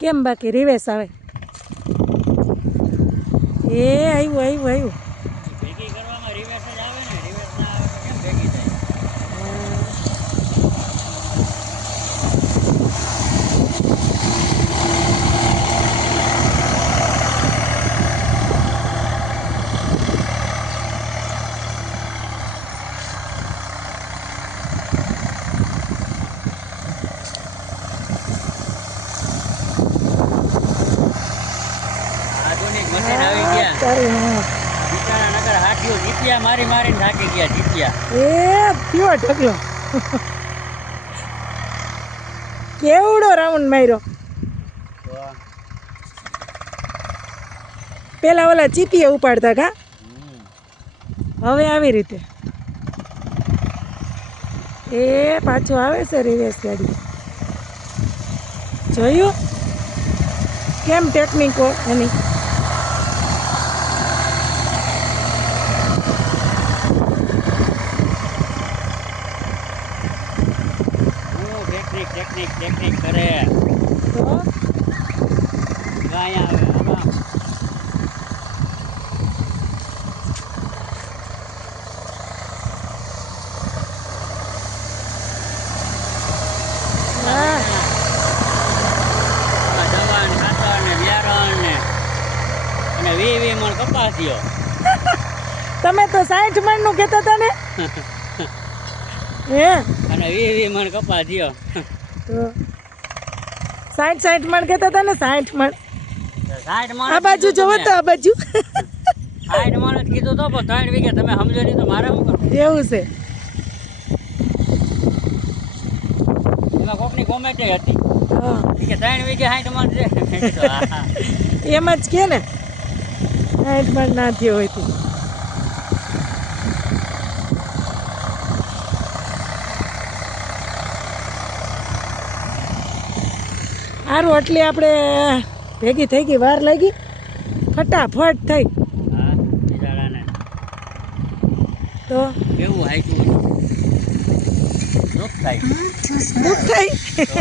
કેમ બાકી રિવેશ આવે એ આવ્યું ભેગી કરવામાં રિવેશ જ આવે ને, રિવેશ ના આવે તો કેમ ભેગી થાય? આધુનિક મશીન આવી ગયા. તારું હા બિચારા નગર હાથીઓ જીત્યા મારીને થાકી ગયા, જીત્યા. એ પીવો ઢગલો કેવડો રાઉન્ડ માર્યો. પેલા ઓલા ચીપીએ ઉપાડતા કા, હવે આવી રીતે એ પાછું આવે છે રિવેશ ગાડી. જોયું કેમ ટેકનિકો એની. ટેકનિક કરે તો ગાય આવે આમાં. હા દવા ને ખાતર ને બિયારણ ને અને 20 મણ કપાસ થયો. તમે તો 60 મણનું કહેતા હતા ને હે અને 20 મણ કપાસ થયો. તો 60 મણ કહેતા હતા ને 60 મણ. 60 મણ આ બાજુ જોવો તો આ બાજુ 60 મણ જ કીધું તો પણ 3 વીઘે તમે સમજો નહીં તો મારે શું કરવું? એવું છે. એમાં કોકની કોમેન્ટ હતી હા કે 3 વીઘે 60 મણ છે. મેં કીધું હા. એમ જ કે ને 60 મણ ના થયો હોય તો. સારું એટલે આપણે ભેગી થઈ ગઈ, વાર લાગી ફટાફટ થઈ. હા બિચારાને તો કેવું હાઈકું દુઃખ થાય. દુઃખ થાય. તો